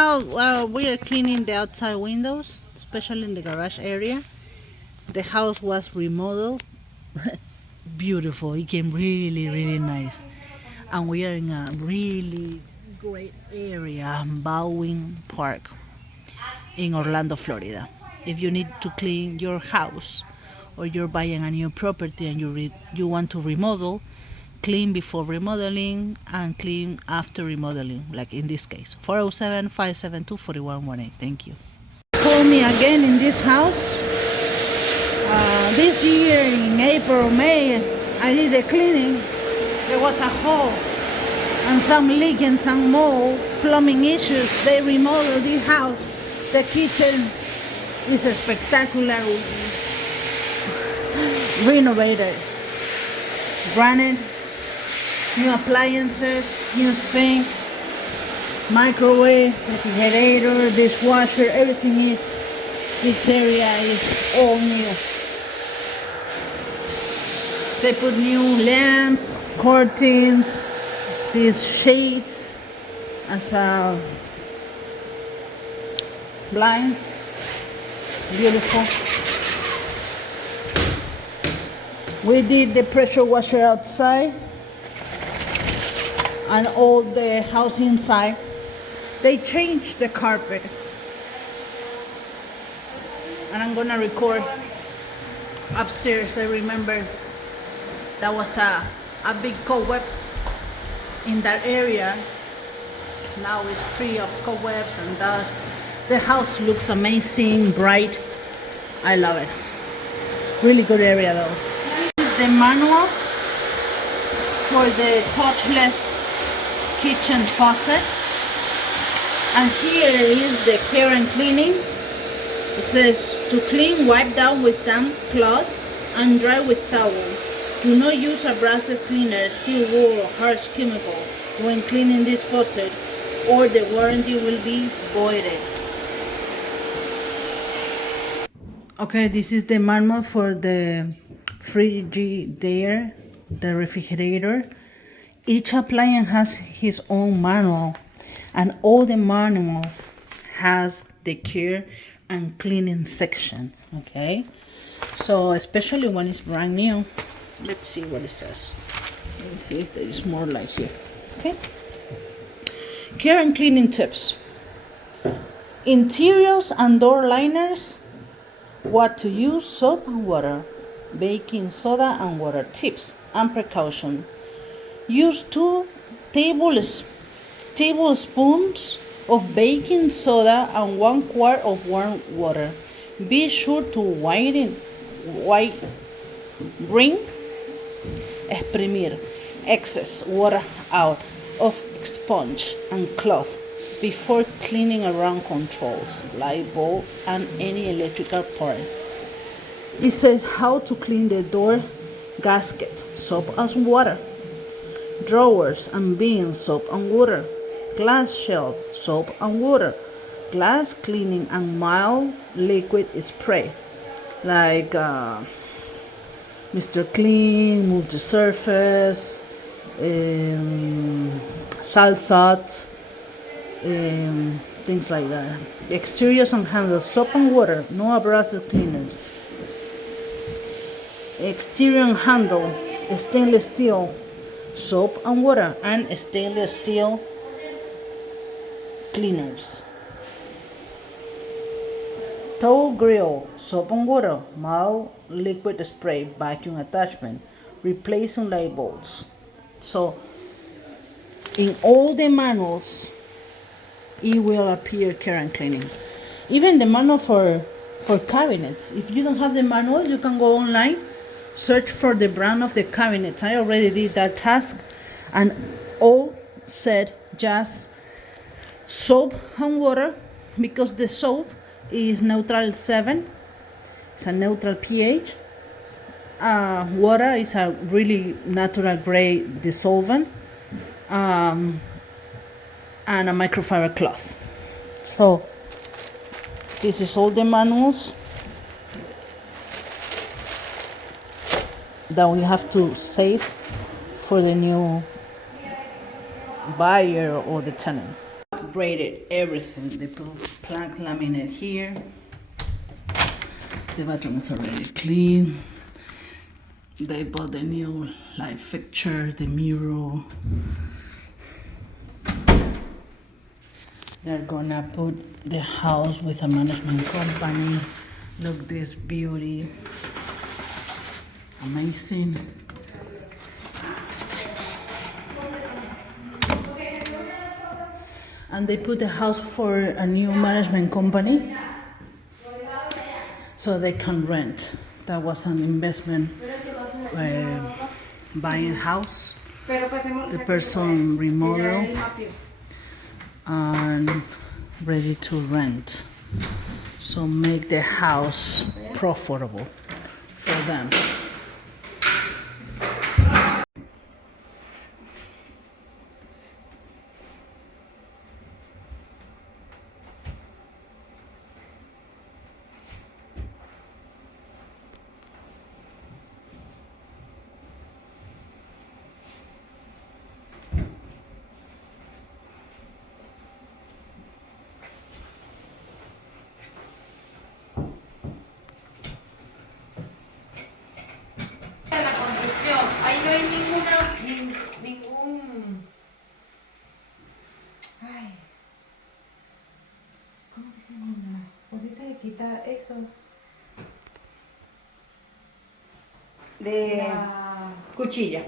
Now we are cleaning the outside windows, especially in the garage area. The house was remodeled. Beautiful. It came really nice. And we are in a really great area, Baldwin Park in Orlando, Florida. If you need to clean your house or you're buying a new property and you want to remodel, clean before remodeling and clean after remodeling, like in this case. 407-572-4118. Thank you. Call me again in this house. This year in April, May, I did the cleaning. There was a hole and some leak and some mold, plumbing issues. They remodeled this house. The kitchen is a spectacular renovated. Granite, new appliances, new sink, microwave, refrigerator, dishwasher, everything is, this area is all new. They put new lamps, curtains, these shades as blinds. Beautiful. We did the pressure washer outside and all the house inside. They changed the carpet. And I'm gonna record upstairs. I remember that was a big cobweb in that area. Now it's free of cobwebs and dust. The house looks amazing, bright. I love it. Really good area though. This is the manual for the touchless kitchen faucet. And here is the care and cleaning. It says to clean, wipe down with damp cloth and dry with towel. Do not use abrasive cleaner, steel wool or harsh chemical when cleaning this faucet or the warranty will be voided. Okay, this is the manual for the Frigidaire, the refrigerator. Each appliance has his own manual, and all the manual has the care and cleaning section. Okay, so especially when it's brand new. Let's see what it says. Let me see if there is more like here. Okay, care and cleaning tips. Interiors and door liners. What to use: soap and water, baking soda and water. Tips and precaution. Use 2 tablespoons of baking soda and 1 quart of warm water. Be sure to exprimir excess water out of sponge and cloth before cleaning around controls, light bulb, and any electrical part. It says how to clean the door gasket: soap and water. Drawers and bins: soap and water. Glass shelf: soap and water. Glass cleaning and mild liquid spray like Mr. Clean, multi-surface, Salsat, things like that. Exteriors and handles: soap and water, no abrasive cleaners. Exterior and handle: stainless steel, soap and water, and stainless steel cleaners. Toe grill: soap and water, mild liquid spray, vacuum attachment, replacing light bulbs. So in all the manuals it will appear care and cleaning. Even the manual for cabinets. If you don't have the manual, you can go online, search for the brand of the cabinets. I already did that task, and all said just soap and water, because the soap is neutral 7. It's a neutral pH. Water is a really natural grade dissolvent, and a microfiber cloth. So this is all the manuals that we have to save for the new buyer or the tenant. upgraded everything. They put plank laminate here. The bathroom is already clean. They bought the new light fixture, the mirror. They're gonna put the house with a management company. Look, this beauty. Amazing. And they put the house for a new management company so they can rent. That was an investment, buying a house. The person remodel and ready to rent. So make the house profitable for them. Ahí no hay ningún... Ay, ¿cómo que se llama? Cosita de quitar eso. De las... cuchilla.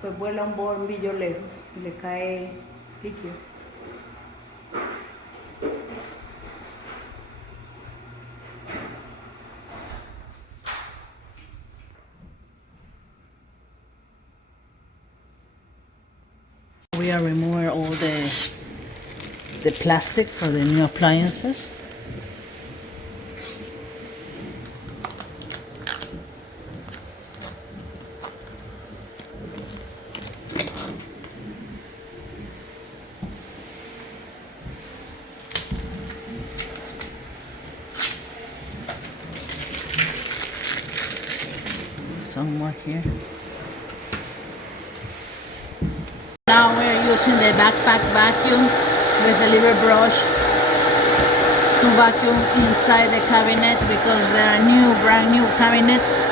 Después vuela un bombillo lejos y le cae líquido. We are removing all the plastic for the new appliances. some more here. Now we're using the backpack vacuum with a little brush to vacuum inside the cabinets because they are brand new cabinets.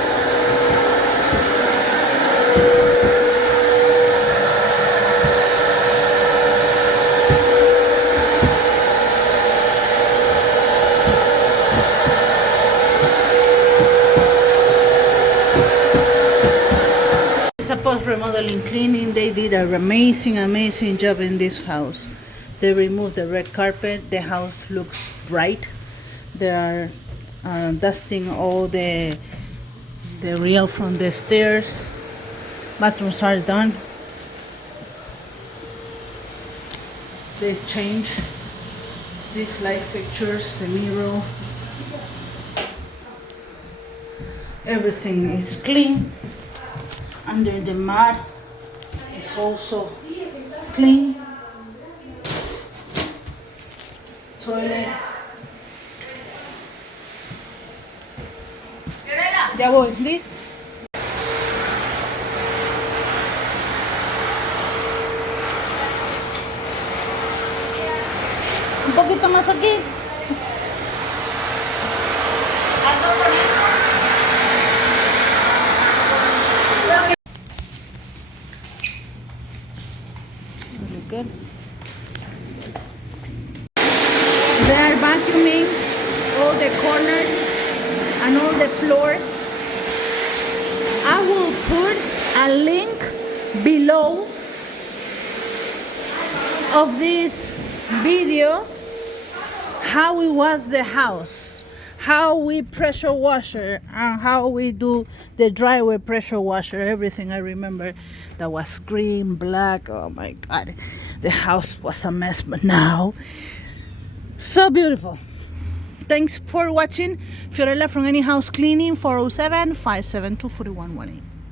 Post remodeling cleaning, they did an amazing job in this house. They removed the red carpet. The house looks bright. They are dusting all the rail from the stairs. Bathrooms are done. They changed these light fixtures, the mirror. Everything is clean. Under the mat is also clean. Toilet. Ya voy, ¿sí? Un poquito más aquí. Good. They are vacuuming all the corners and all the floor. I will put a link below of this video how it was the house, how we pressure washer and how we do the driveway pressure washer, everything. I remember that was green, black. Oh my god, the house was a mess, but now so beautiful. Thanks for watching. Fiorella from Any House Cleaning, 407-572-4118.